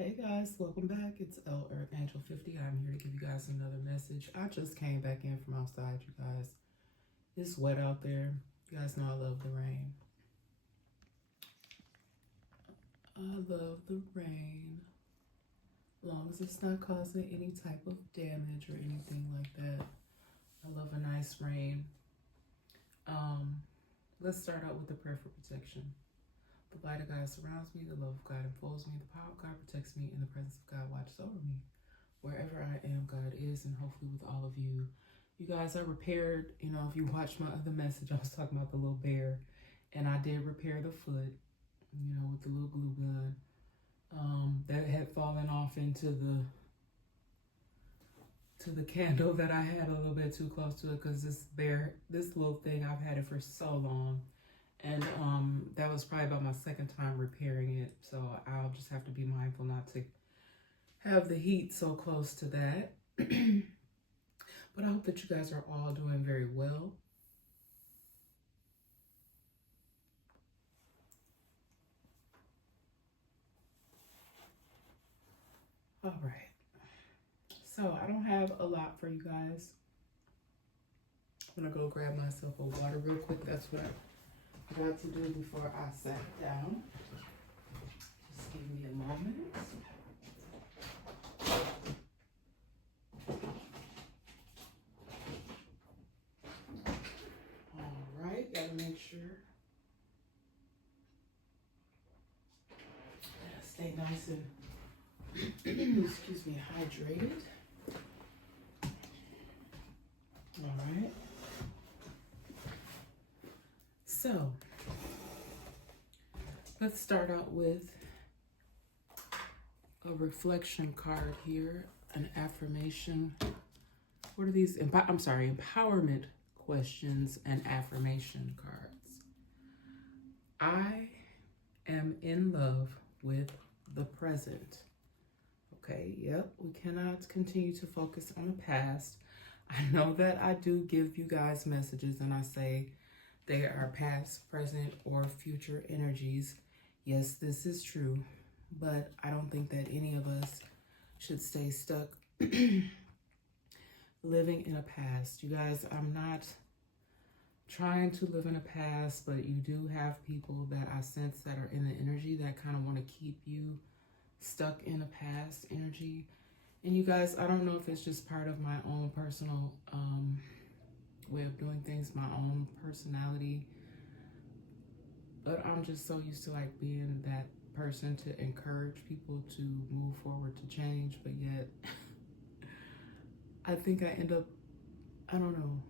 Hey guys, welcome back. It's L Earth Angel 50. I'm here to give you guys another message. I just came back in from outside, you guys. It's wet out there. You guys know I love the rain. I love the rain. As long as it's not causing any type of damage or anything like that. I love a nice rain. Let's start out with the prayer for protection. The light of God surrounds me, the love of God enfolds me, the power of God protects me, and the presence of God watches over me. Wherever I am, God is, and hopefully with all of you. You guys, I repaired, if you watched my other message, I was talking about the little bear, and I did repair the foot, with the little glue gun that had fallen off into the candle that I had a little bit too close to it, because this little thing, I've had it for so long. And that was probably about my second time repairing it. So I'll just have to be mindful not to have the heat so close to that. But I hope that you guys are all doing very well. All right. So I don't have a lot for you guys. I'm going to go grab myself a water real quick. That's what I got to do before I sat down. Just give me a moment. All right, gotta make sure. Gotta stay nice and, excuse me, hydrated. All right. So, let's start out with a reflection card here, an affirmation. What are these? Empowerment questions and affirmation cards. I am in love with the present. Okay, yep, we cannot continue to focus on the past. I know that I do give you guys messages and I say they are past, present, or future energies. Yes, this is true, but I don't think that any of us should stay stuck living in a past. You guys, I'm not trying to live in a past, but you do have people that I sense that are in the energy that kind of want to keep you stuck in a past energy. And you guys, I don't know if it's just part of my own personal way of doing things, my own personality, but I'm just so used to like being that person to encourage people to move forward, to change, but yet I think I end up, I don't know,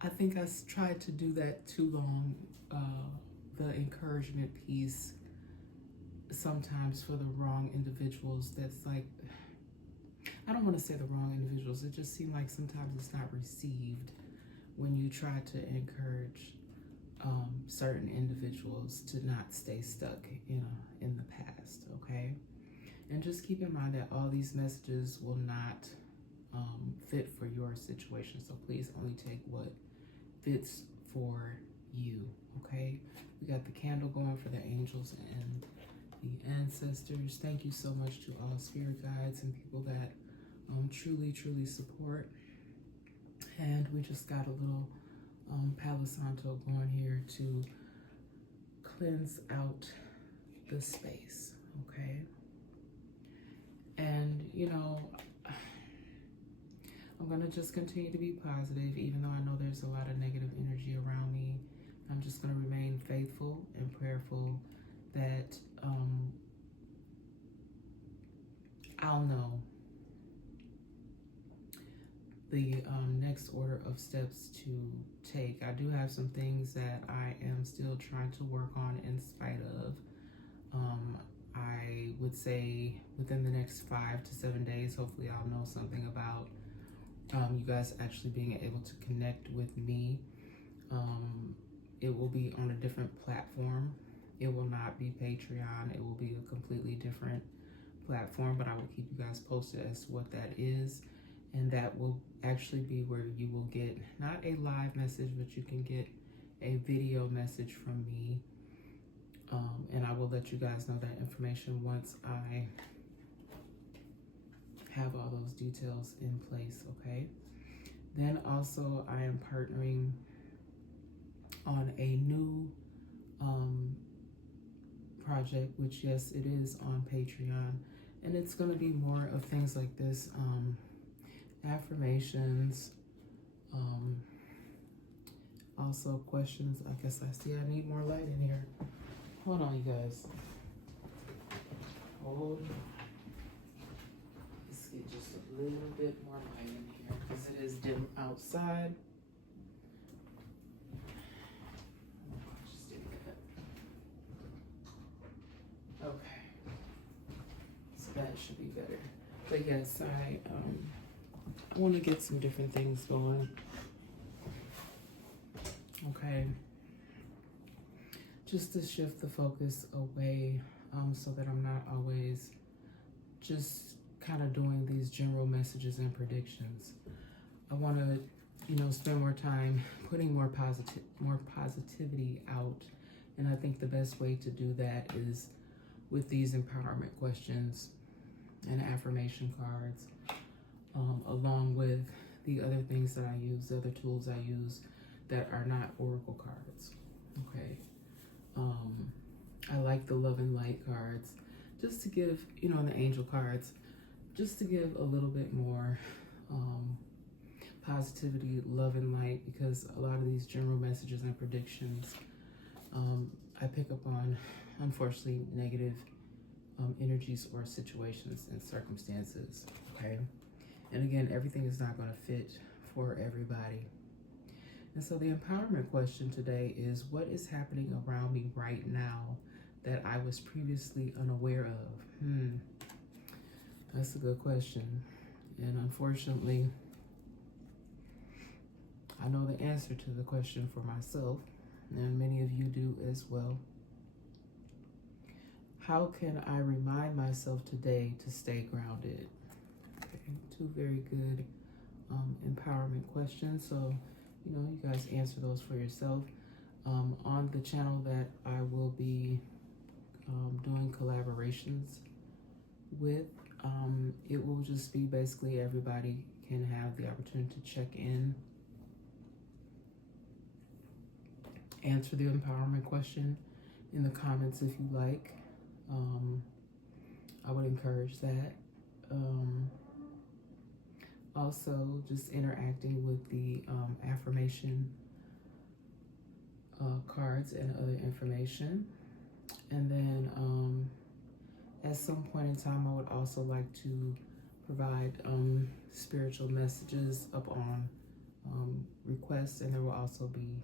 I think I tried to do that too long, the encouragement piece, sometimes for the wrong individuals. That's like, I don't want to say the wrong individuals, it just seemed like sometimes it's not received when you try to encourage certain individuals to not stay stuck in the past, okay? And just keep in mind that all these messages will not fit for your situation, so please only take what fits for you, okay? We got the candle going for the angels and the ancestors. Thank you so much to all spirit guides and people that truly support. And we just got a little Palo Santo going here to cleanse out the space, okay? And I'm gonna just continue to be positive, even though I know there's a lot of negative energy around me. I'm just gonna remain faithful and prayerful that I'll know the next order of steps to take. I do have some things that I am still trying to work on in spite of. I would say within the next 5 to 7 days, hopefully I'll know something about you guys actually being able to connect with me. It will be on a different platform. It will not be Patreon. It will be a completely different platform, but I will keep you guys posted as to what that is. And that will actually be where you will get not a live message, but you can get a video message from me And I will let you guys know that information once I have all those details in place, okay? Then also I am partnering on a new project, which yes, it is on Patreon, and it's going to be more of things like this, affirmations, also questions. I guess I see I need more light in here. Hold on, you guys. Hold on. Let's get just a little bit more light in here because it is dim outside. Okay, so that should be better. But yes, I want to get some different things going. Okay, just to shift the focus away, so that I'm not always just kind of doing these general messages and predictions. I want to, spend more time putting more positivity out, and I think the best way to do that is with these empowerment questions and affirmation cards, along with the other things that I use, the other tools I use that are not oracle cards. Okay. I like the love and light cards, just to give, the angel cards, just to give a little bit more positivity, love and light, because a lot of these general messages and predictions, I pick up on, unfortunately, negative energies or situations and circumstances, okay? And again, everything is not going to fit for everybody. And so the empowerment question today is, what is happening around me right now that I was previously unaware of? That's a good question. And unfortunately, I know the answer to the question for myself, and many of you do as well. How can I remind myself today to stay grounded? Okay, two very good empowerment questions. So, you guys answer those for yourself. On the channel that I will be doing collaborations with, it will just be basically everybody can have the opportunity to check in, answer the empowerment question in the comments if you like. I would encourage that. Also, just interacting with the affirmation cards and other information. And then at some point in time, I would also like to provide spiritual messages up on requests, and there will also be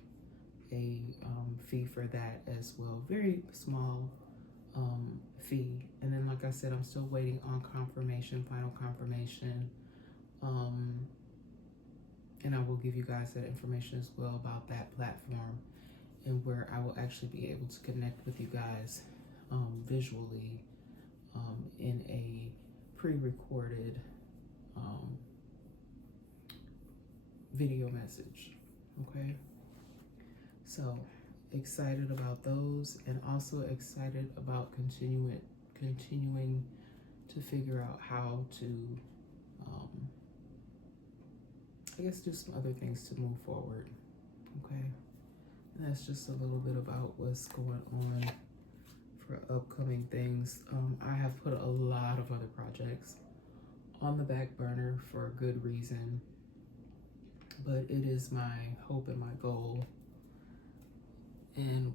a fee for that as well. Very small fee. And then, like I said, I'm still waiting on confirmation, final confirmation. And I will give you guys that information as well about that platform, and where I will actually be able to connect with you guys visually in a pre-recorded video message. Okay, so excited about those, and also excited about continuing to figure out how to I guess do some other things to move forward. Okay, and that's just a little bit about what's going on for upcoming things. I have put a lot of other projects on the back burner for a good reason, but it is my hope and my goal, and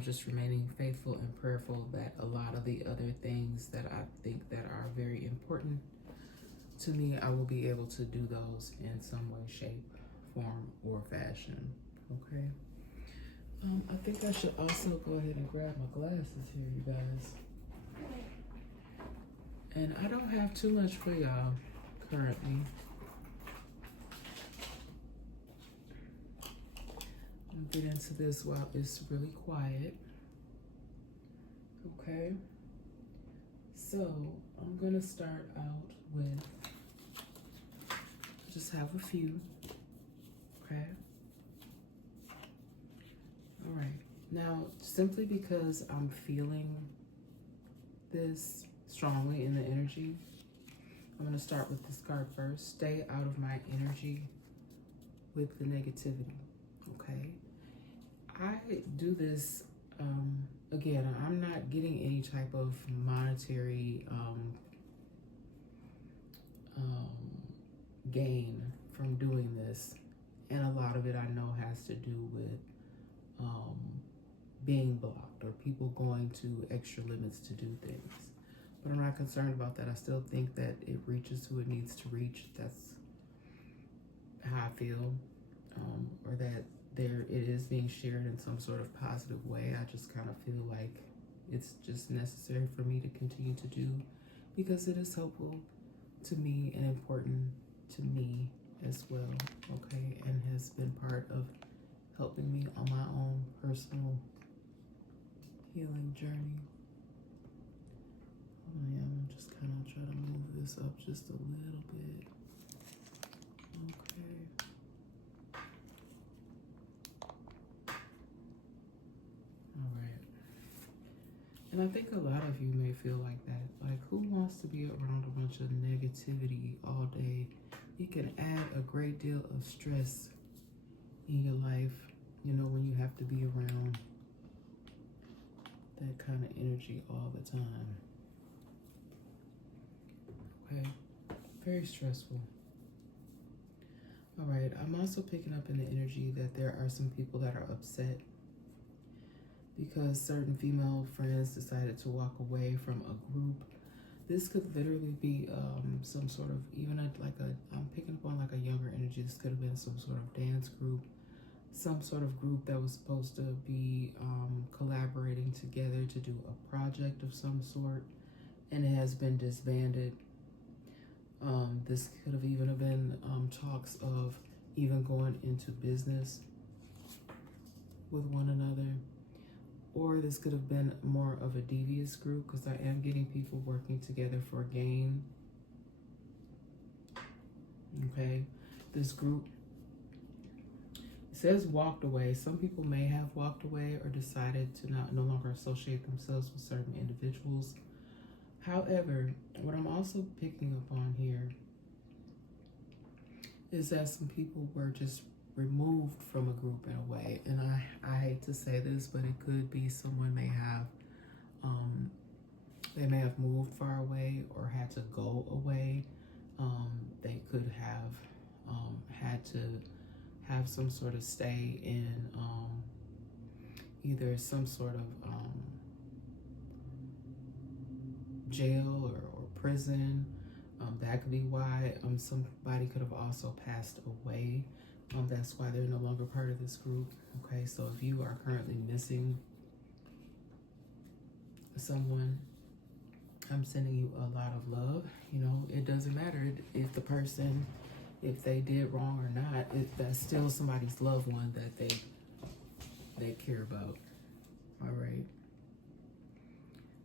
just remaining faithful and prayerful that a lot of the other things that I think that are very important to me, I will be able to do those in some way, shape, form, or fashion. Okay. I think I should also go ahead and grab my glasses here, you guys. And I don't have too much for y'all currently. I'll get into this while it's really quiet. Okay. So I'm gonna start out with, just have a few, okay? All right, Now, simply because I'm feeling this strongly in the energy, I'm going to start with this card first. Stay out of my energy with the negativity, okay? I do this, again, I'm not getting any type of monetary gain from doing this. And a lot of it I know has to do with being blocked or people going to extra limits to do things. But I'm not concerned about that. I still think that it reaches who it needs to reach. That's how I feel. Or that it is being shared in some sort of positive way. I just kind of feel like it's just necessary for me to continue to do because it is helpful to me and important to me as well, okay, and has been part of helping me on my own personal healing journey. I am just kind of try to move this up just a little bit. Okay. All right. And I think a lot of you may feel like that. Like, who wants to be around a bunch of negativity all day? It can add a great deal of stress in your life, you know, when you have to be around that kind of energy all the time. Okay, very stressful. All right, I'm also picking up in the energy that there are some people that are upset because certain female friends decided to walk away from a group. This could literally be some sort of, I'm picking up on like a younger energy. This could have been some sort of dance group, some sort of group that was supposed to be collaborating together to do a project of some sort, and it has been disbanded. This could have even been talks of even going into business with one another. Or this could have been more of a devious group because I am getting people working together for gain. Okay, this group, it says walked away. Some people may have walked away or decided to no longer associate themselves with certain individuals. However, what I'm also picking up on here is that some people were just removed from a group in a way. And I hate to say this, but it could be someone may have, they may have moved far away or had to go away. They could have had to have some sort of stay in either some sort of jail or prison. That could be why somebody could have also passed away. That's why they're no longer part of this group. Okay, so if you are currently missing someone, I'm sending you a lot of love. You know, it doesn't matter if the person, if they did wrong or not, that's still somebody's loved one that they care about. All right.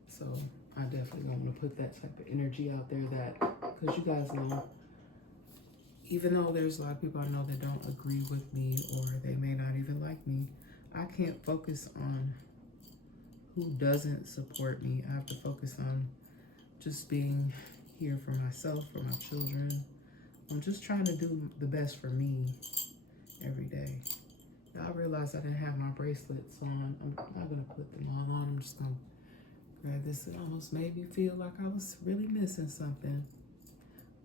So I definitely want to put that type of energy out there, that because you guys know, even though there's a lot of people I know that don't agree with me or they may not even like me, I can't focus on who doesn't support me. I have to focus on just being here for myself, for my children. I'm just trying to do the best for me every day. I realized I didn't have my bracelets on. I'm not going to put them all on. I'm just going to grab this. It almost made me feel like I was really missing something.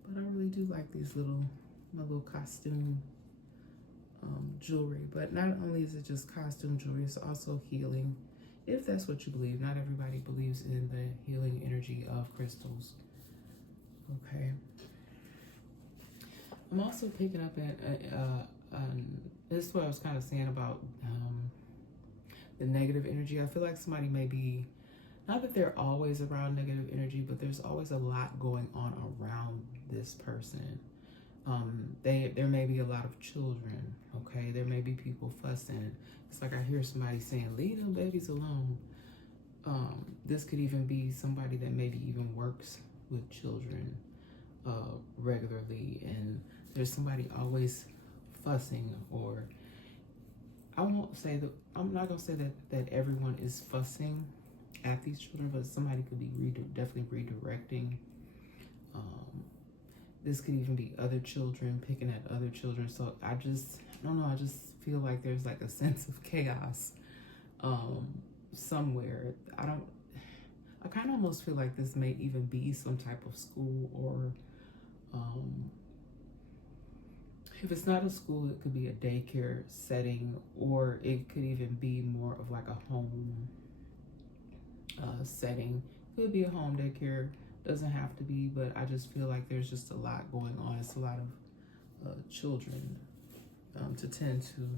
But I really do like these my little costume jewelry. But not only is it just costume jewelry, it's also healing. If that's what you believe. Not everybody believes in the healing energy of crystals. Okay. I'm also picking up this is what I was kind of saying about the negative energy. I feel like somebody may be, not that they're always around negative energy, but there's always a lot going on around this person. There may be a lot of children, okay? There may be people fussing. It's like I hear somebody saying, leave them babies alone. This could even be somebody that maybe even works with children regularly, and there's somebody always fussing, or I won't say that, I'm not gonna say that everyone is fussing at these children, but somebody could be definitely redirecting. Um, this could even be other children picking at other children. So I don't know. I just feel like there's like a sense of chaos somewhere. I kind of almost feel like this may even be some type of school, or if it's not a school, it could be a daycare setting, or it could even be more of like a home setting. Could be a home daycare, doesn't have to be, but I just feel like there's just a lot going on. It's a lot of children to tend to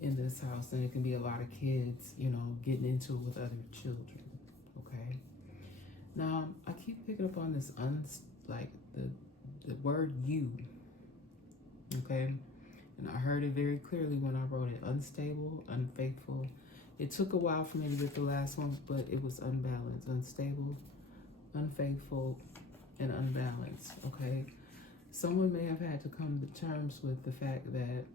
in this house, and it can be a lot of kids, getting into it with other children. Okay. Now I keep picking up on this like the word "you." Okay. And I heard it very clearly when I wrote it: unstable, unfaithful. It took a while for me to get the last one, but it was unbalanced, unstable, unfaithful, and unbalanced. Okay. Someone may have had to come to terms with the fact that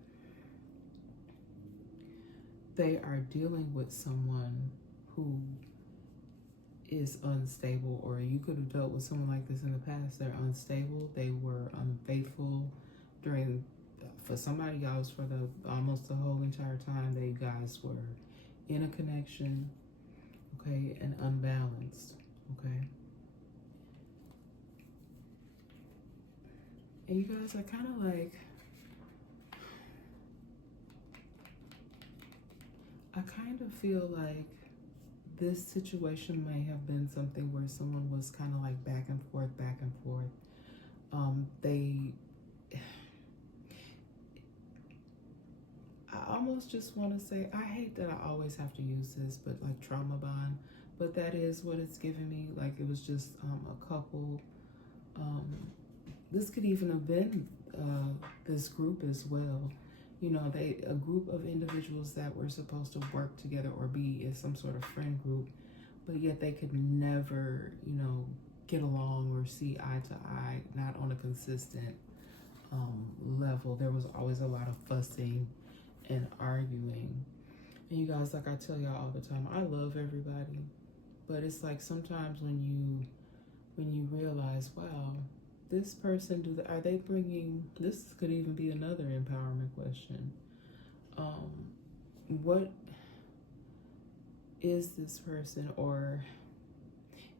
they are dealing with someone who is unstable, or you could have dealt with someone like this in the past. They're unstable, they were unfaithful for somebody else for almost the whole entire time that you guys were in a connection, okay, and unbalanced, okay. And you guys are kind of like, I kind of feel like this situation may have been something where someone was kind of like back and forth, back and forth. I almost just want to say, I hate that I always have to use this, but like trauma bond, but that is what it's giving me. Like it was just a couple. This could even have been this group as well. A group of individuals that were supposed to work together or be in some sort of friend group, but yet they could never, get along or see eye to eye, not on a consistent level. There was always a lot of fussing and arguing. And you guys, like I tell y'all all the time, I love everybody, but it's like sometimes when you realize, wow, this person, are they bringing, this could even be another empowerment question. What is this person, or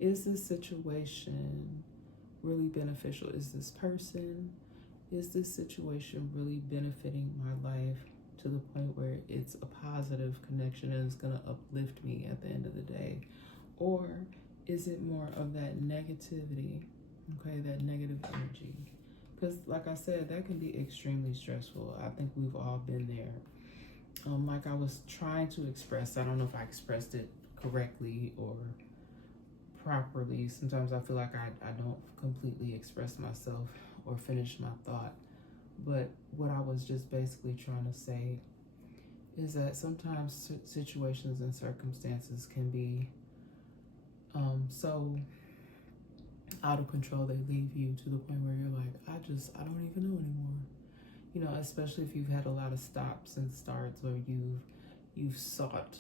is this situation really beneficial? Is this this situation really benefiting my life to the point where it's a positive connection and it's going to uplift me at the end of the day? Or is it more of that negativity, okay, that negative energy? Because like I said, that can be extremely stressful. I think we've all been there. Like I was trying to express, I don't know if I expressed it correctly or properly. Sometimes I feel like I don't completely express myself or finish my thought. But what I was just basically trying to say is that sometimes situations and circumstances can be so out of control, they leave you to the point where you're like, I don't even know anymore. Especially if you've had a lot of stops and starts, or you've sought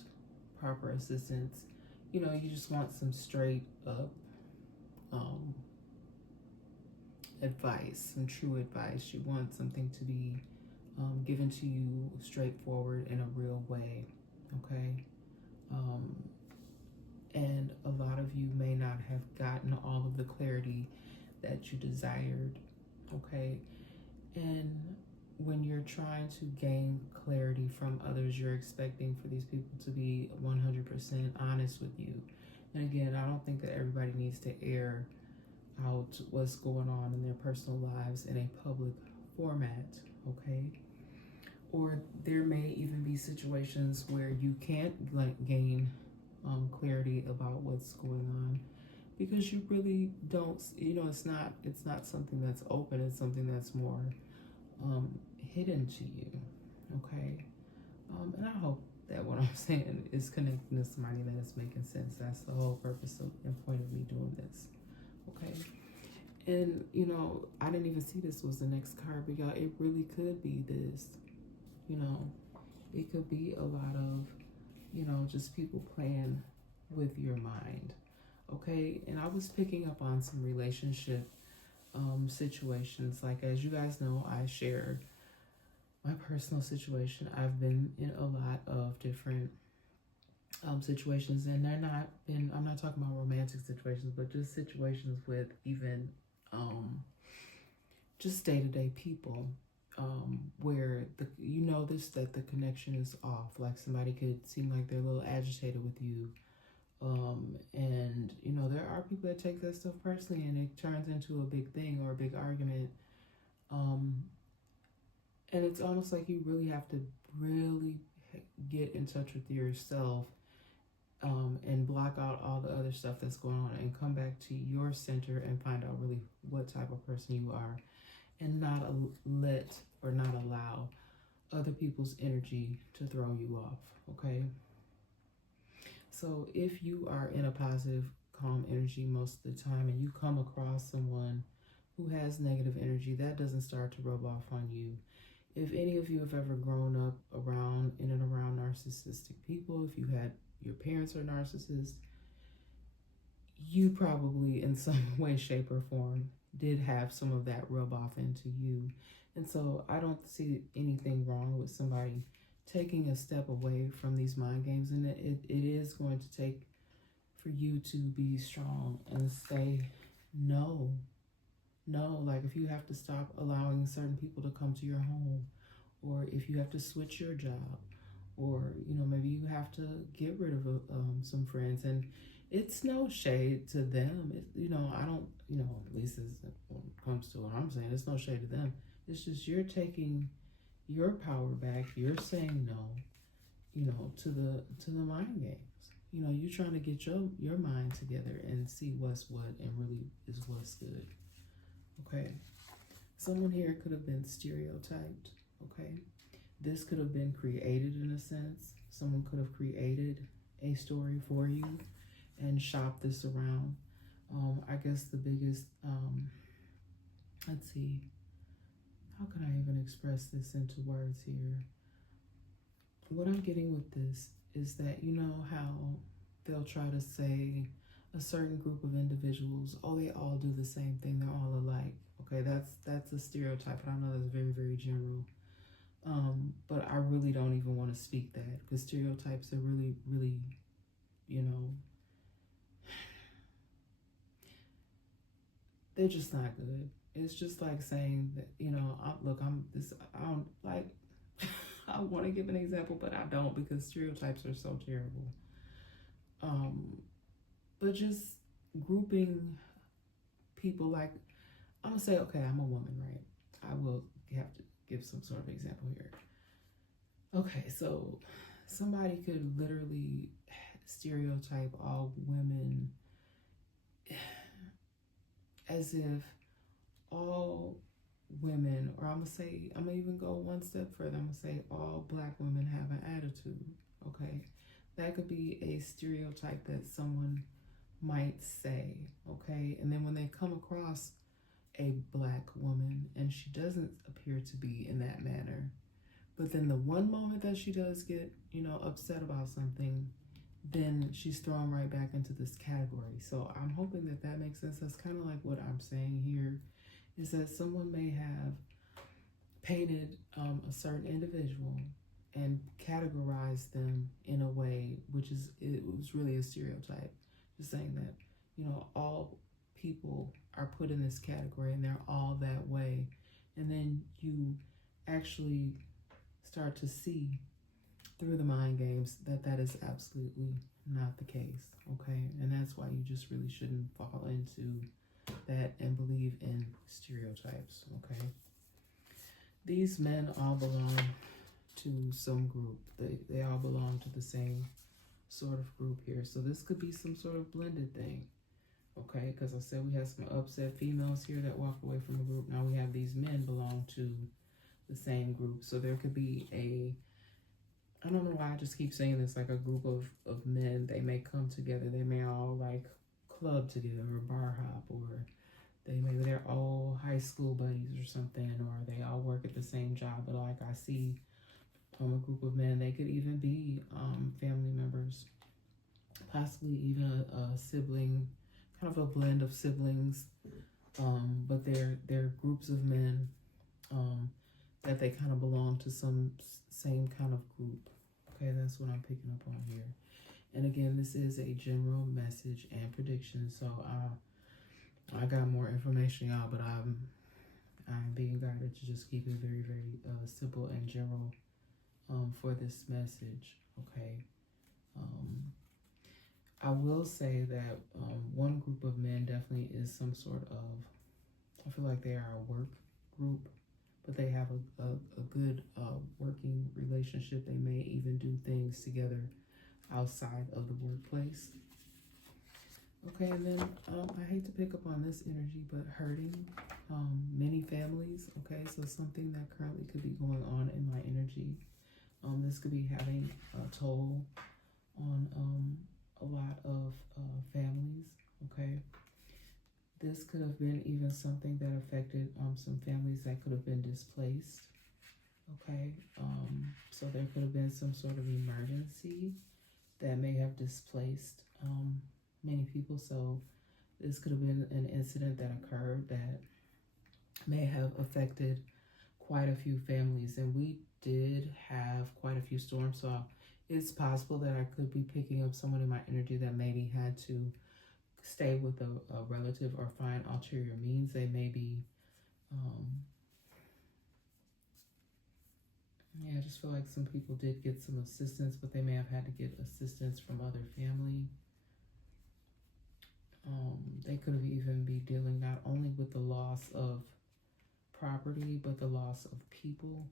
proper assistance. You just want some straight up advice, some true advice. You want something to be given to you straightforward in a real way, okay? And a lot of you may not have gotten all of the clarity that you desired, okay? And when you're trying to gain clarity from others, you're expecting for these people to be 100% honest with you. And again, I don't think that everybody needs to air out what's going on in their personal lives in a public format, okay? Or there may even be situations where you can't gain clarity about what's going on because you really don't. It's not something that's open. It's something that's more hidden to you, okay? And I hope that what I'm saying is connecting to somebody that is making sense. That's the whole purpose and point of me doing this, okay? And I didn't even see this was the next card, but y'all, it really could be this. It could be a lot of, just people playing with your mind. Okay, and I was picking up on some relationship situations. Like, as you guys know, I share my personal situation. I've been in a lot of different situations, and I'm not talking about romantic situations, but just situations with even just day to day people, where you notice that the connection is off. Like, somebody could seem like they're a little agitated with you, and there are people that take that stuff personally, and it turns into a big thing or a big argument. Um, and it's almost like you really have to really get in touch with yourself, and block out all the other stuff that's going on and come back to your center and find out really what type of person you are, and not let or not allow other people's energy to throw you off. Okay, so if you are in a positive, calm energy most of the time, and you come across someone who has negative energy, that doesn't start to rub off on you. If any of you have ever grown up around, in and around narcissistic people, if you had your parents are narcissists, you probably in some way, shape, or form did have some of that rub off into you. And so I don't see anything wrong with somebody taking a step away from these mind games. And it is going to take for you to be strong and say no. No, like if you have to stop allowing certain people to come to your home, or if you have to switch your job, or maybe you have to get rid of some friends. And it's no shade to them. I don't, at least when it comes to what I'm saying, it's no shade to them. It's just you're taking your power back. You're saying no, to the mind games. You're trying to get your mind together and see what's what and really is what's good. Okay, someone here could have been stereotyped. Okay, this could have been created in a sense. Someone could have created a story for you and shopped this around. I guess the biggest, let's see, how can I even express this into words here? What I'm getting with this is that how they'll try to say a certain group of individuals, oh, they all do the same thing, they're all alike. Okay, that's a stereotype, and I know that's very, very general. But I really don't even want to speak that, because stereotypes are really, really, they're just not good. It's just like saying that, I'm this, I don't like, I want to give an example, but I don't, because stereotypes are so terrible. But just grouping people, like, I'm gonna say, okay, I'm a woman, right? I will have to give some sort of example here. Okay, so somebody could literally stereotype all women as if all women, or I'm gonna even go one step further. I'm gonna say all black women have an attitude. Okay, that could be a stereotype that someone might say. Okay, and then when they come across a black woman and she doesn't appear to be in that manner, but then the one moment that she does get, upset about something, then she's thrown right back into this category. So I'm hoping that that makes sense. That's kind of like what I'm saying here, is that someone may have painted a certain individual and categorized them in a way it was really a stereotype. Just saying that, all people are put in this category and they're all that way. And then you actually start to see through the mind games that is absolutely not the case. Okay, and that's why you just really shouldn't fall into that and believe in stereotypes. Okay, these men all belong to some group. They all belong to the same sort of group here. So this could be some sort of blended thing. Okay, because I said we have some upset females here that walk away from the group. Now we have these men belong to the same group. So there could be I don't know why I just keep saying this, like a group of men. They may come together. They may all like club together or bar hop, or maybe they're all high school buddies or something, or they all work at the same job. But like I see a group of men. They could even be family members, possibly even a sibling, kind of a blend of siblings. But they're groups of men that they kind of belong to some same kind of group. Okay, that's what I'm picking up on here. And again, this is a general message and prediction. So I got more information, y'all, but I'm being guided to just keep it very, very simple and general for this message. Okay. I will say that one group of men definitely is some sort of, I feel like they are a work group, but they have a good working relationship. They may even do things together outside of the workplace. Okay, and then I hate to pick up on this energy, but hurting many families. Okay, so something that currently could be going on in my energy. This could be having a toll on a lot of families. Okay, this could have been even something that affected some families that could have been displaced. Okay, so there could have been some sort of emergency that may have displaced many people. So this could have been an incident that occurred that may have affected quite a few families, and we did have quite a few storms. So it's possible that I could be picking up someone in my energy that maybe had to stay with a relative or find ulterior means. They may be I just feel like some people did get some assistance, but they may have had to get assistance from other family. They could have even be dealing not only with the loss of property, but the loss of people.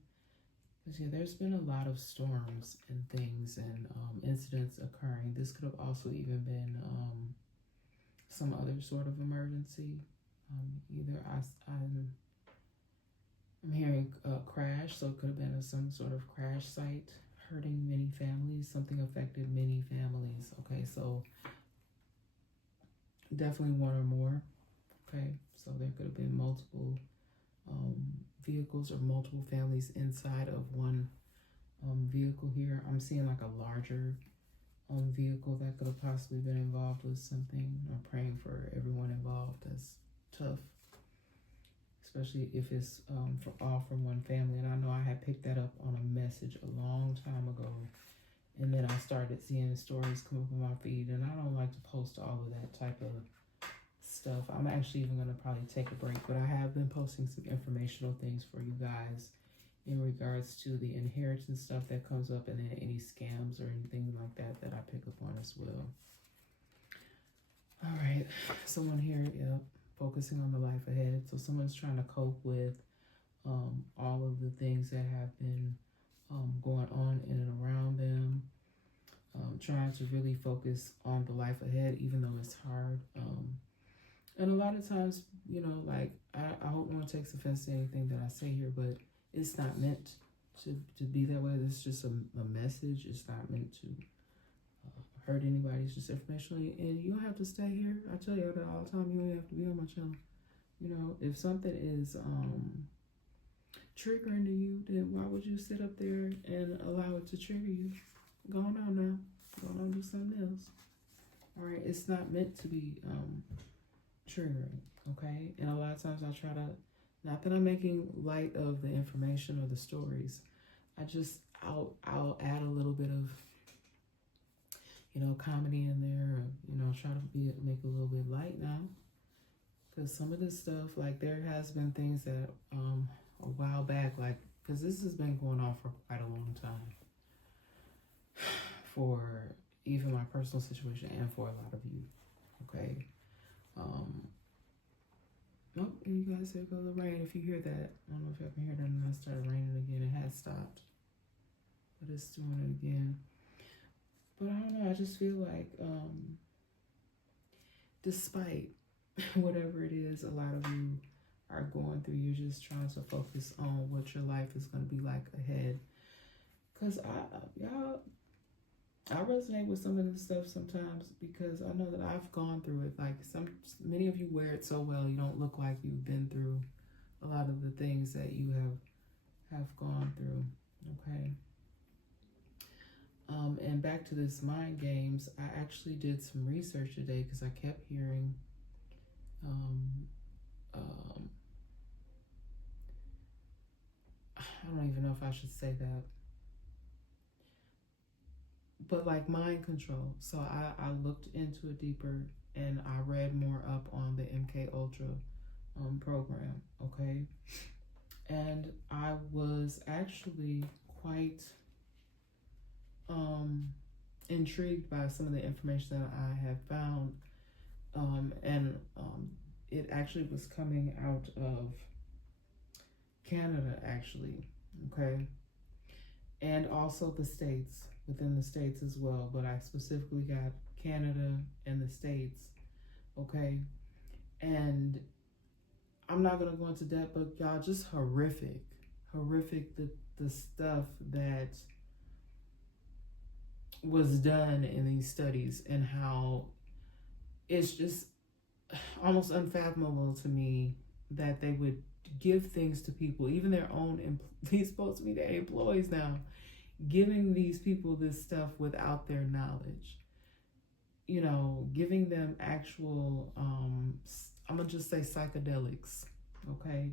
Because yeah, there's been a lot of storms and things and incidents occurring. This could have also even been some other sort of emergency. Either I'm hearing a crash, so it could have been some sort of crash site hurting many families. Something affected many families. Okay, so definitely one or more. Okay, so there could have been multiple vehicles or multiple families inside of one vehicle here. I'm seeing like a larger vehicle that could have possibly been involved with something. I'm praying for everyone involved. That's tough, especially if it's all from one family. And I know I had picked that up on a message a long time ago, and then I started seeing stories come up on my feed, and I don't like to post all of that type of stuff. I'm actually even going to probably take a break, but I have been posting some informational things for you guys in regards to the inheritance stuff that comes up, and then any scams or anything like that that I pick up on as well. All right, someone here, yep, focusing on the life ahead. So someone's trying to cope with all of the things that have been going on in and around them, trying to really focus on the life ahead, even though it's hard. And a lot of times, you know, like, I hope no one takes offense to anything that I say here, but it's not meant to be that way. This is just a message. It's not meant to hurt anybody. It's just informational. And you don't have to stay here. I tell you that all the time. You don't have to be on my channel. You know, if something is triggering to you, then why would you sit up there and allow it to trigger you? Go on now. Go on, do something else. All right, it's not meant to be triggering, okay? And a lot of times I try to, not that I'm making light of the information or the stories, I'll add a little bit of, you know, comedy in there, or, you know, try to make a little bit light now, because some of this stuff, like, there has been things that a while back, like, because this has been going on for quite a long time, for even my personal situation and for a lot of you, okay? Oh, and you guys, there goes the rain. If you hear that, I don't know if y'all can hear that, and it started raining again. It has stopped, but it's doing it again. But I don't know, I just feel like despite whatever it is a lot of you are going through, you're just trying to focus on what your life is going to be like ahead. Because I resonate with some of this stuff sometimes, because I know that I've gone through it. Like, many of you wear it so well, you don't look like you've been through a lot of the things that you have gone through. Okay. And back to this mind games, I actually did some research today because I kept hearing um, um, I don't even know if I should say that, but like mind control. So I looked into it deeper and I read more up on the MK Ultra program, okay? And I was actually quite um, intrigued by some of the information that I have found. And it actually was coming out of Canada, actually, okay? And also the States, within the States as well. But I specifically got Canada and the States, okay? And I'm not gonna go into depth, but y'all, just horrific, the stuff that was done in these studies and how it's just almost unfathomable to me that they would give things to people, even their own. These supposed to be their employees now, giving these people this stuff without their knowledge. You know, giving them actual, I'm gonna just say psychedelics, okay,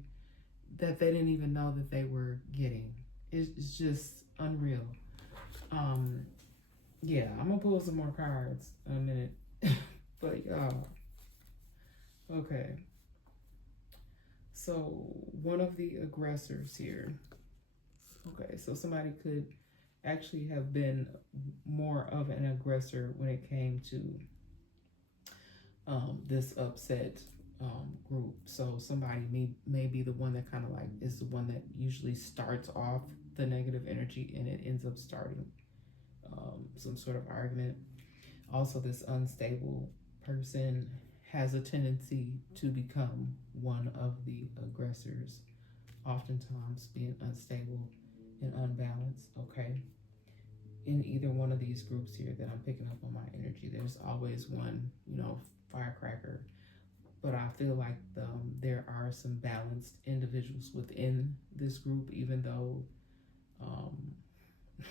that they didn't even know that they were getting. It's just unreal. Um, yeah, I'm gonna pull some more cards in a minute, but y'all, okay. So one of the aggressors here. Okay, so somebody could actually have been more of an aggressor when it came to this upset group. So somebody may be the one that kind of like is the one that usually starts off the negative energy and it ends up starting some sort of argument. Also, this unstable person has a tendency to become one of the aggressors, oftentimes being unstable and unbalanced, okay? In either one of these groups here that I'm picking up on my energy, there's always one, firecracker. But I feel like there are some balanced individuals within this group, even though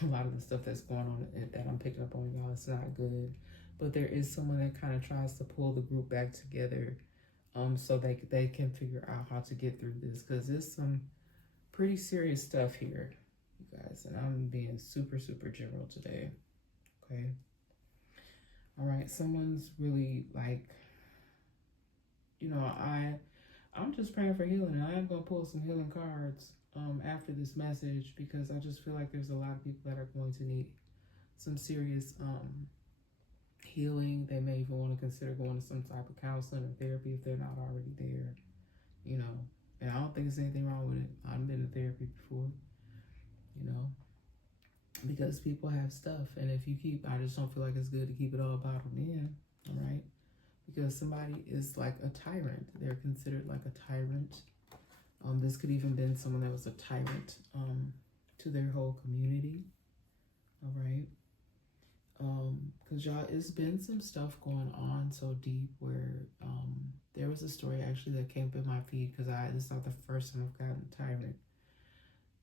a lot of the stuff that's going on that I'm picking up on, y'all, it's not good. But there is someone that kind of tries to pull the group back together so they can figure out how to get through this, because there's some pretty serious stuff here, you guys, and I'm being super, super general today, okay? All right, someone's really like, I'm just praying for healing, and I am going to pull some healing cards after this message, because I just feel like there's a lot of people that are going to need some serious healing. They may even want to consider going to some type of counseling or therapy if they're not already there, and I don't think there's anything wrong with it. I've been in therapy before, because people have stuff, and if you I just don't feel like it's good to keep it all bottled in, all right? Because somebody is like a tyrant. They're considered like a tyrant. This could even been someone that was a tyrant to their whole community, all right? Because y'all, it's been some stuff going on so deep where there was a story actually that came up in my feed, because this is not the first time I've gotten a tyrant,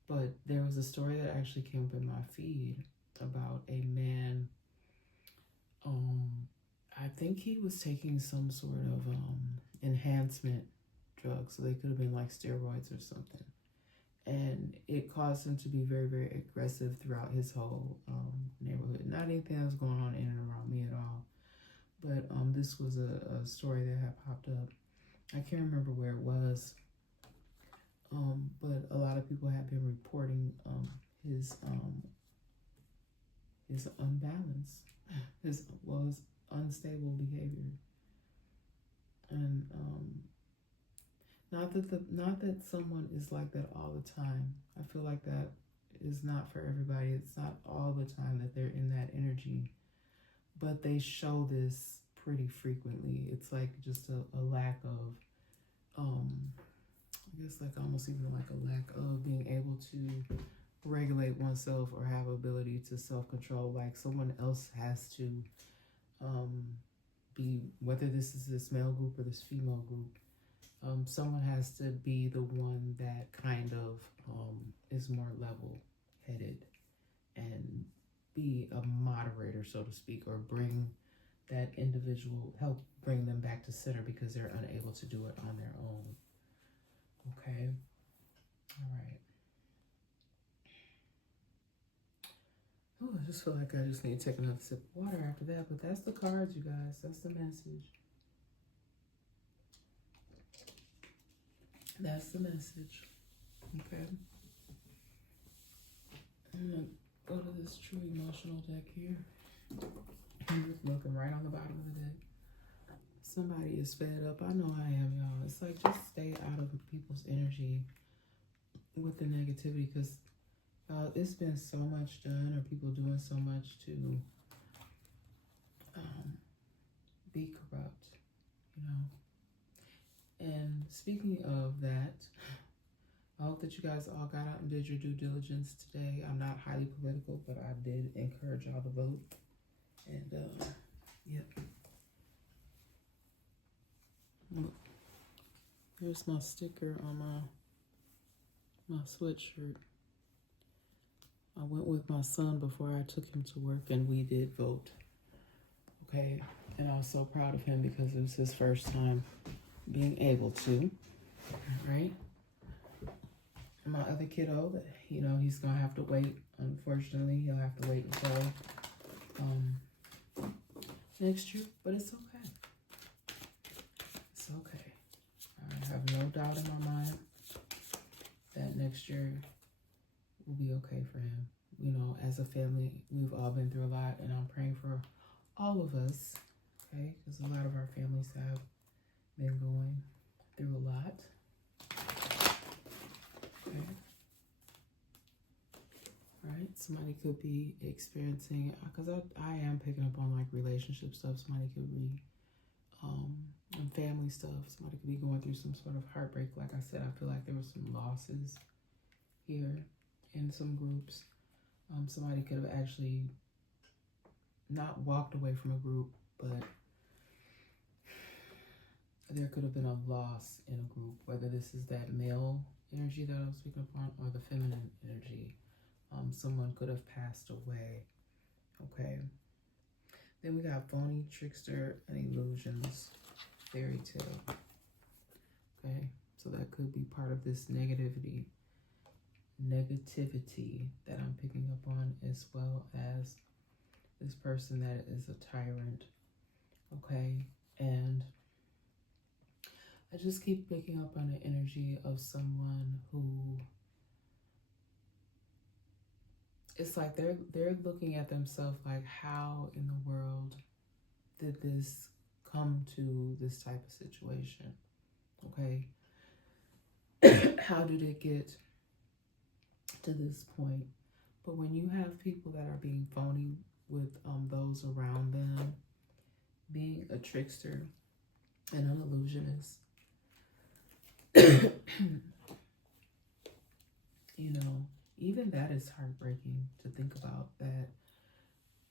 but there was a story that actually came up in my feed about a man. I think he was taking some sort of enhancement drug, so they could have been like steroids or something, and it caused him to be very, very aggressive throughout his whole neighborhood. Not anything that was going on in and around me at all, but this was a story that had popped up. I can't remember where it was, but a lot of people have been reporting his unbalance, his unstable behavior, and not that someone is like that all the time. I feel like that is not for everybody. It's not all the time that they're in that energy, but they show this pretty frequently. It's like just a lack of I guess like almost even like a lack of being able to regulate oneself or have ability to self-control. Like someone else has to be, whether this is this male group or this female group, someone has to be the one that kind of is more level-headed and be a moderator, so to speak, or bring that individual, help bring them back to center because they're unable to do it on their own. Okay? All right. Oh, I just feel like I just need to take another sip of water after that, but that's the cards, you guys. That's the message. That's the message. Okay? I'm gonna go to this true emotional deck here. I'm just looking right on the bottom of the deck. Somebody is fed up. I know I am, y'all. It's like, just stay out of people's energy with the negativity, because it's been so much done, or people doing so much to be corrupt, you know. And speaking of that, I hope that you guys all got out and did your due diligence today. I'm not highly political, but I did encourage y'all to vote. And, yep. Here's my sticker on my sweatshirt. I went with my son before I took him to work, and we did vote. Okay, and I was so proud of him because it was his first time being able to. Right? And my other kiddo, you know, he's gonna have to wait. Unfortunately, he'll have to wait until next year, but it's okay. It's okay. I have no doubt in my mind that next year will be okay for him. You know, as a family, we've all been through a lot, and I'm praying for all of us, okay? Because a lot of our families have been going through a lot. Okay. All right, somebody could be experiencing, because I am picking up on like relationship stuff. Somebody could be and family stuff. Somebody could be going through some sort of heartbreak. Like I said, I feel like there were some losses here in some groups. Somebody could have actually not walked away from a group, but there could have been a loss in a group, whether this is that male energy that I was speaking upon or the feminine energy. Someone could have passed away. Okay. Then we got phony, trickster, and illusions, fairy tale. Okay. So that could be part of this negativity that I'm picking up on, as well as this person that is a tyrant. Okay. And I just keep picking up on the energy of someone who, it's like they're looking at themselves like, how in the world did this come to this type of situation? Okay. How did it get to this point? But when you have people that are being phony with those around them, being a trickster and an illusionist, you know, even that is heartbreaking to think about that,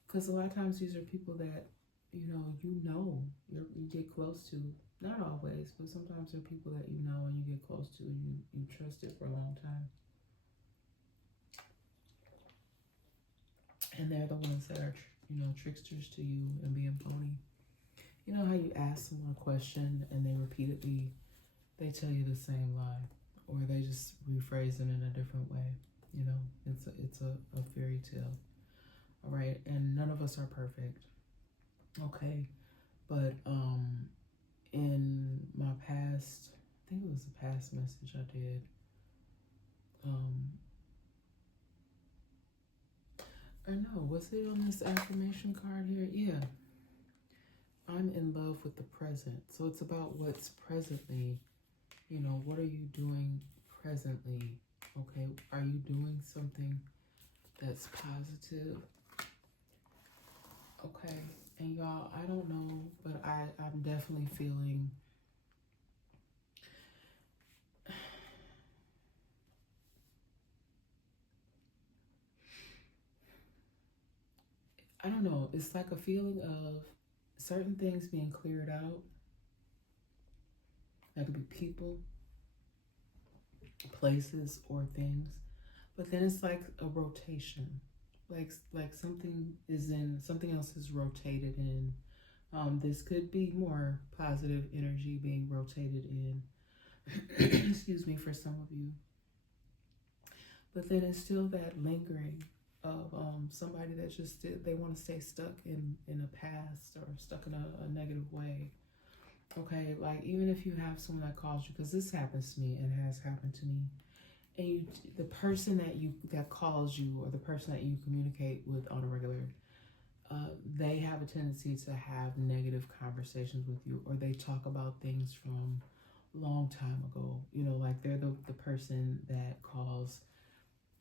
because a lot of times these are people that you get close to. Not always, but sometimes they're people that you know and you get close to, and you trusted for a long time, and they're the ones that are tricksters to you and being phony. You know how you ask someone a question and they tell you the same lie, or they just rephrase it in a different way. You know, it's a fairy tale. All right, and none of us are perfect. Okay, but in my past, I think it was a past message I did. Or no, was it on this affirmation card here? Yeah. I'm in love with the present. So it's about what's presently, what are you doing presently? Okay, are you doing something that's positive? Okay, and y'all, I don't know, but I'm definitely feeling I don't know, it's like a feeling of certain things being cleared out. That could be people, places, or things. But then it's like a rotation. like something else is rotated in. This could be more positive energy being rotated in. Excuse me, for some of you. But then it's still that lingering of somebody that just they want to stay stuck in a past or stuck in a negative way. Okay, like even if you have someone that calls you, because this happens to me and has happened to me, and the person that calls you or the person that you communicate with on a regular, they have a tendency to have negative conversations with you, or they talk about things from long time ago. You know, like they're the person that calls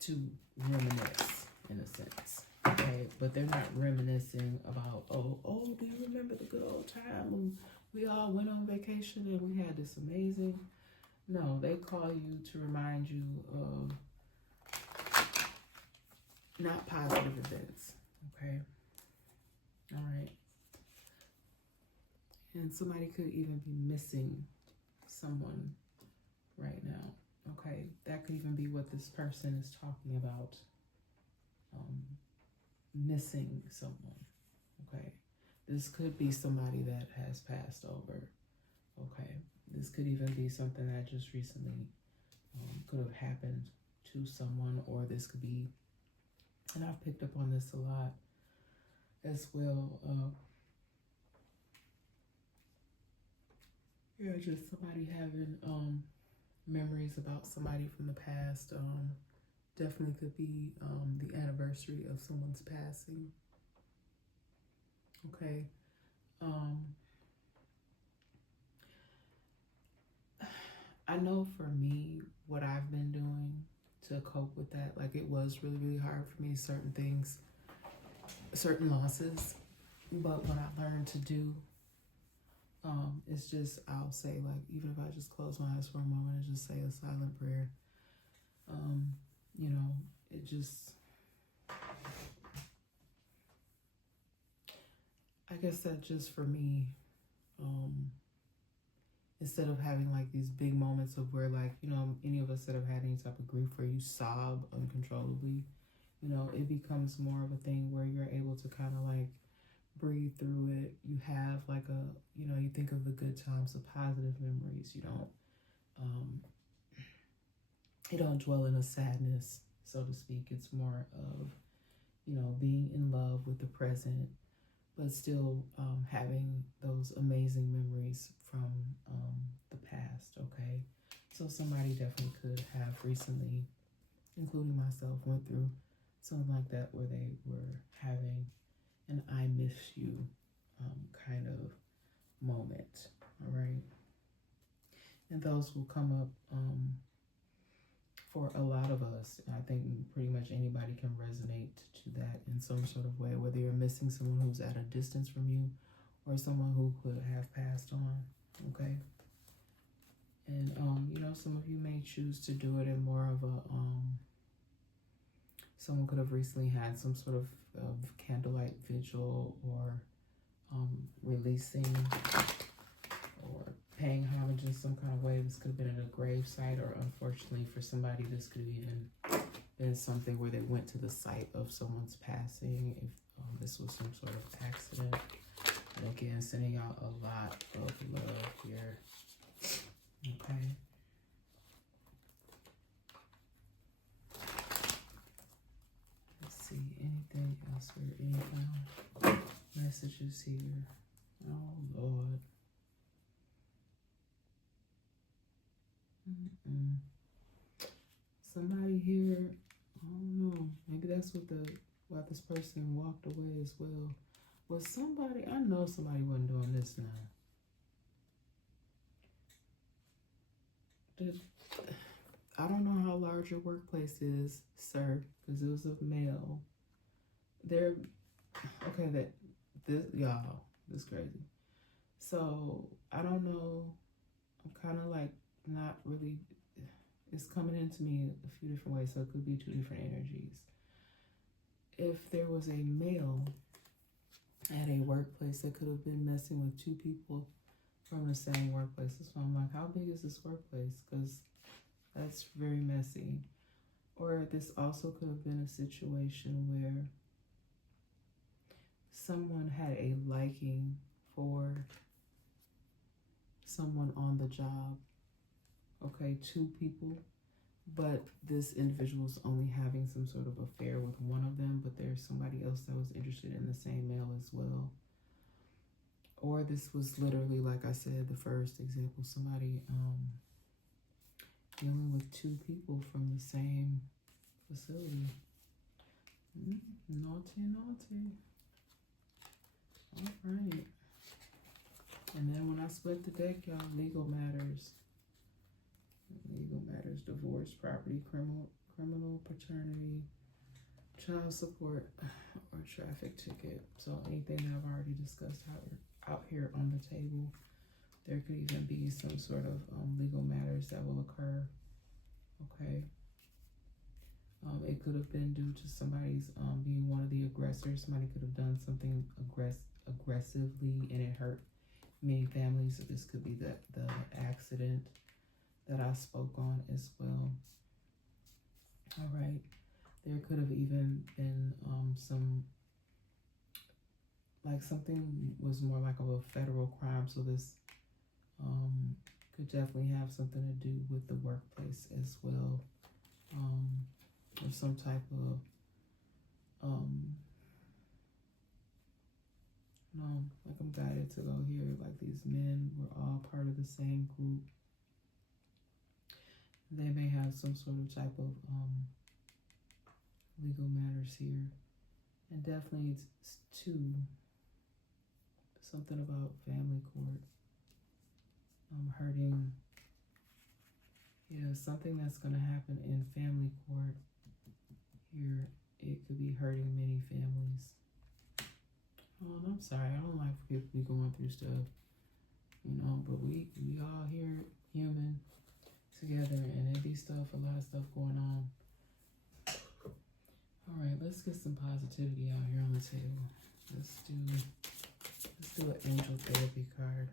to reminisce in a sense. Okay, but they're not reminiscing about, oh, do you remember the good old time when we all went on vacation and we had this amazing. No, they call you to remind you of not positive events. Okay, all right. And somebody could even be missing someone right now. Okay, that could even be what this person is talking about. Missing someone. Okay, this could be somebody that has passed over. Okay, this could even be something that just recently could have happened to someone, or this could be, and I've picked up on this a lot as well. Yeah, just somebody having memories about somebody from the past. Definitely could be the anniversary of someone's passing. Okay. I know for me, what I've been doing to cope with that, like it was really, really hard for me, certain things, certain losses. But what I learned to do, it's just, I'll say, like, even if I just close my eyes for a moment and just say a silent prayer, you know, it just, I guess that just for me, instead of having like these big moments of where, like, you know, any of us that have had any type of grief where you sob uncontrollably, you know, it becomes more of a thing where you're able to kind of like breathe through it. You have like you know, you think of the good times, the positive memories. You don't dwell in a sadness, so to speak. It's more of, you know, being in love with the present, but still having those amazing memories from the past. Okay, so somebody definitely could have recently, including myself, went through something like that where they were having an I miss you kind of moment. All right, and those will come up for a lot of us. I think pretty much anybody can resonate to that in some sort of way, whether you're missing someone who's at a distance from you or someone who could have passed on. Okay, and you know, some of you may choose to do it in more of a someone could have recently had some sort of candlelight vigil, or releasing, or paying homage in some kind of way. This could have been at a grave site, or unfortunately for somebody, this could have even been something where they went to the site of someone's passing, if this was some sort of accident. And again, sending out a lot of love here. Okay. Let's see, anything else or any final messages here? Oh, Lord. Somebody here, I don't know, maybe that's why this person walked away as well. Was somebody, I know somebody wasn't doing this now. I don't know how large your workplace is, sir, because it was a male. Okay, y'all, this is crazy. So, I don't know, I'm kind of like not really, it's coming into me a few different ways, so it could be two different energies. If there was a male at a workplace that could have been messing with two people from the same workplace, so I'm like, how big is this workplace? Because that's very messy. Or this also could have been a situation where someone had a liking for someone on the job. Okay, two people, but this individual is only having some sort of affair with one of them, but there's somebody else that was interested in the same male as well. Or this was literally, like I said, the first example, somebody dealing with two people from the same facility. Naughty, naughty. All right. And then when I split the deck, y'all, legal matters. Legal matters, divorce, property, criminal, paternity, child support, or traffic ticket. So anything that I've already discussed out here on the table. There could even be some sort of legal matters that will occur. Okay. It could have been due to somebody's being one of the aggressors. Somebody could have done something aggressively and it hurt many families. So this could be the accident that I spoke on as well. All right. There could have even been something was more like of a federal crime. So this could definitely have something to do with the workplace as well. Or some type of no, like I'm guided to go here, like these men were all part of the same group. They may have some sort of type of legal matters here. And definitely it's two, something about family court. Hurting. Yeah, something that's going to happen in family court here. It could be hurting many families. Oh, and I'm sorry. I don't like people be going through stuff, but we all here human together, and there be a lot of stuff going on. All right, let's get some positivity out here on the table. Let's do an angel therapy card.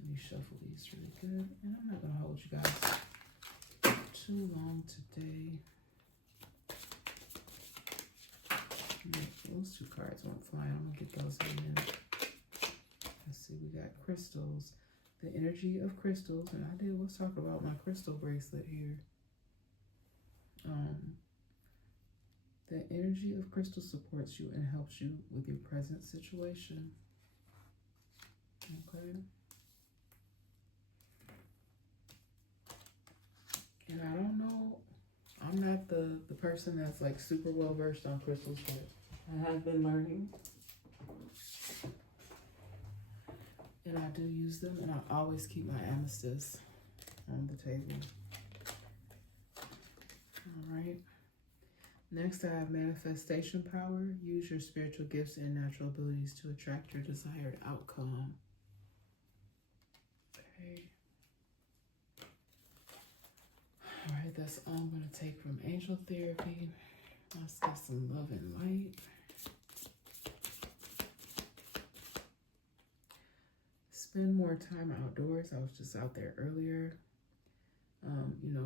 Let me shuffle these really good. And I'm not going to hold you guys too long today. Those two cards went flying. I'm going to get those in a minute. Let's see, we got crystals. The energy of crystals. And let's talk about my crystal bracelet here. The energy of crystal supports you and helps you with your present situation. Okay. And I don't know, I'm not the person that's like super well versed on crystals, but I have been learning. And I do use them, and I always keep my amethyst on the table. All right. Next, I have manifestation power. Use your spiritual gifts and natural abilities to attract your desired outcome. Okay. All right, that's all I'm going to take from Angel Therapy. Let's get some love and light. Spend more time outdoors. I was just out there earlier.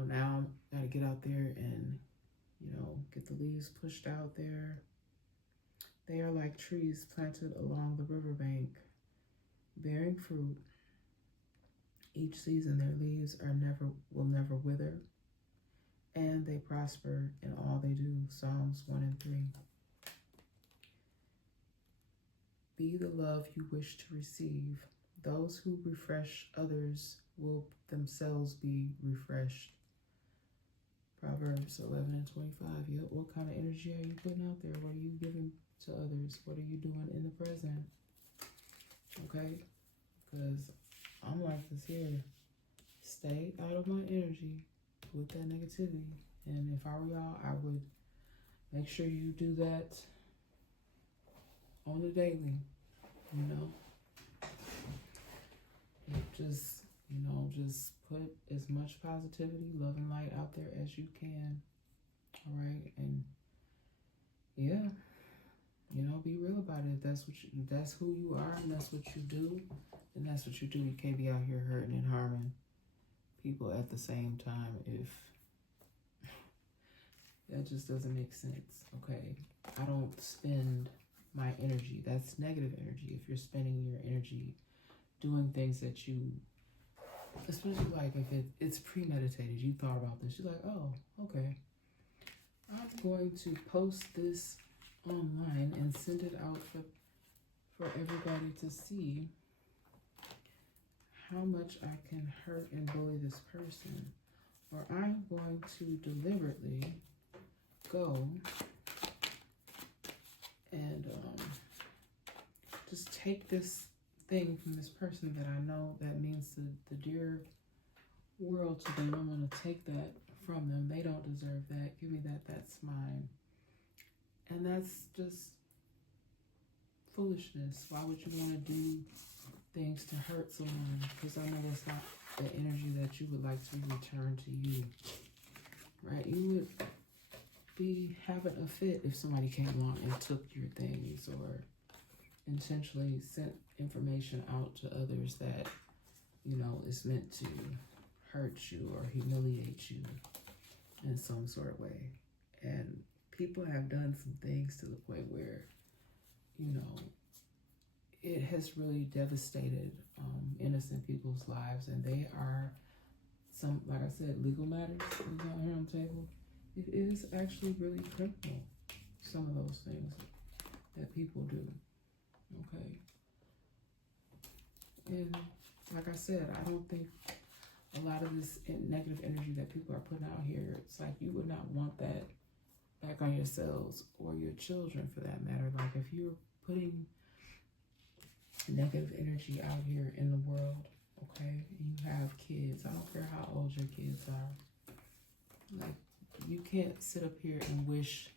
Now I got to get out there and, get the leaves pushed out there. They are like trees planted along the riverbank, bearing fruit. Each season their leaves will never wither, and they prosper in all they do. Psalms 1 and 3. Be the love you wish to receive. Those who refresh others will themselves be refreshed. Proverbs 11 and 25. Yep. What kind of energy are you putting out there? What are you giving to others? What are you doing in the present? Okay? Because I'm like this here. Stay out of my energy with that negativity. And if I were y'all, I would make sure you do that on the daily. Just put as much positivity, love, and light out there as you can. All right, and yeah, be real about it. If that's who you are, and that's what you do, then that's what you do. You can't be out here hurting and harming people at the same time. That just doesn't make sense, okay? I don't spend my energy. That's negative energy. If you're spending your energy doing things that you, especially like if it's premeditated, you thought about this, you're like, oh, okay, I'm going to post this online and send it out for everybody to see how much I can hurt and bully this person. Or I'm going to deliberately go and just take this thing from this person that I know that means the dear world to them. I'm going to take that from them. They don't deserve that. Give me that. That's mine. And that's just foolishness. Why would you want to do things to hurt someone? Because I know that's not the energy that you would like to return to you. Right? You would be having a fit if somebody came along and took your things or intentionally sent information out to others that, you know, is meant to hurt you or humiliate you in some sort of way. And people have done some things to the point where, you know, it has really devastated innocent people's lives, and they are some, like I said, legal matters is out here on the table. It is actually really criminal, some of those things that people do, okay? And like I said, I don't think a lot of this negative energy that people are putting out here, it's like you would not want that back on yourselves or your children for that matter. Like if you're putting negative energy out here in the world, okay, and you have kids, I don't care how old your kids are, like you can't sit up here and wish,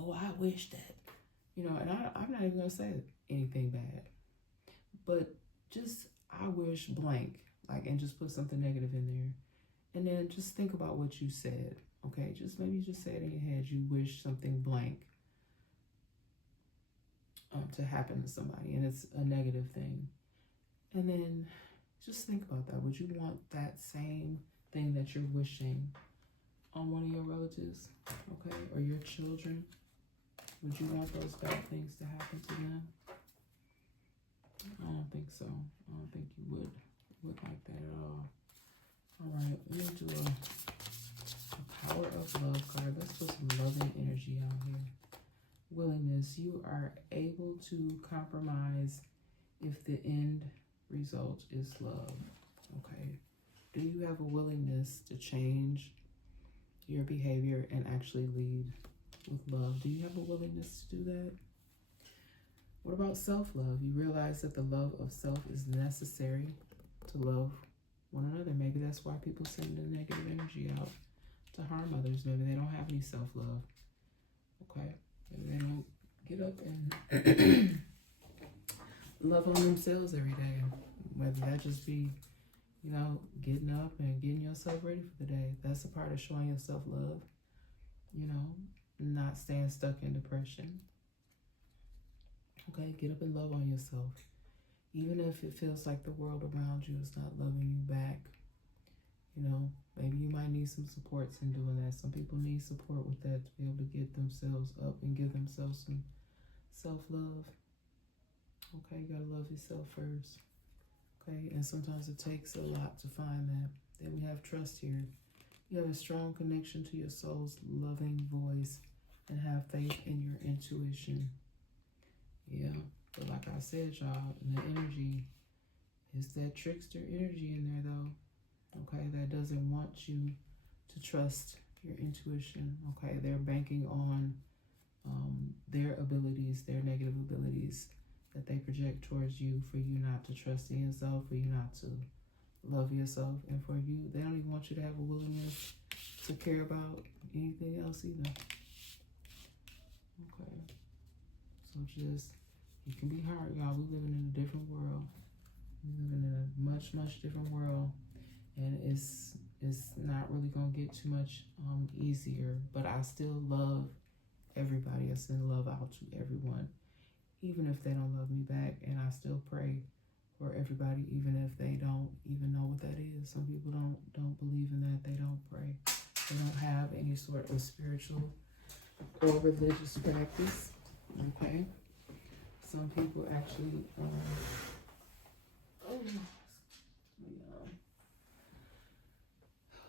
oh, I wish that, you know, and I'm not even gonna say anything bad, but just I wish blank, like, and just put something negative in there, and then just think about what you said, okay, just maybe just say it in your head, you wish something blank to happen to somebody, and it's a negative thing, and then just think about that. Would you want that same thing that you're wishing on one of your relatives, okay, or your children? Would you want those bad things to happen to them? I don't think so. I don't think you would like that at all. All right, let me do a power of love card. Let's put some loving energy out here. Willingness. You are able to compromise if the end result is love. Okay. Do you have a willingness to change your behavior and actually lead with love? Do you have a willingness to do that? What about self-love? You realize that the love of self is necessary to love one another. Maybe that's why people send the negative energy out to harm others. Maybe they don't have any self-love. Okay. Maybe they don't get up and love on themselves every day. Whether that just be, you know, getting up and getting yourself ready for the day. That's a part of showing yourself love. You know, not staying stuck in depression. Okay, get up and love on yourself. Even if it feels like the world around you is not loving you back. You know, maybe you might need some supports in doing that. Some people need support with that to be able to get themselves up and give themselves some self-love. Okay, you gotta love yourself first. Okay, and sometimes it takes a lot to find that. Then we have trust here. You have a strong connection to your soul's loving voice and have faith in your intuition. Yeah, but like I said, y'all, the energy is that trickster energy in there, though. Okay, that doesn't want you to trust your intuition. Okay, they're banking on their abilities, their negative abilities that they project towards you, for you not to trust in yourself, for you not to love yourself, and for you, they don't even want you to have a willingness to care about anything else either. Okay, so just, it can be hard, y'all. We're living in a different world. We're living in a much, much different world, and it's not really gonna get too much easier, but I still love everybody. I send love out to everyone, even if they don't love me back, and I still pray for everybody, even if they don't even know what that is. Some people don't believe in that. They don't pray. They don't have any sort of spiritual or religious practice. Okay. Some people actually,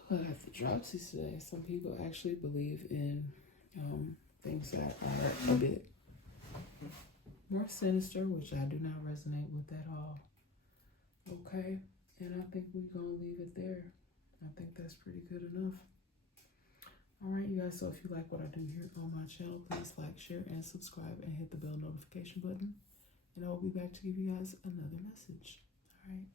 I have the dropsies today. Some people actually believe in things that are a bit more sinister, which I do not resonate with at all. Okay, and I think we're gonna leave it there. I think that's pretty good enough. All right, you guys, so if you like what I do here on my channel, please like, share, and subscribe, and hit the bell notification button. And I will be back to give you guys another message. All right.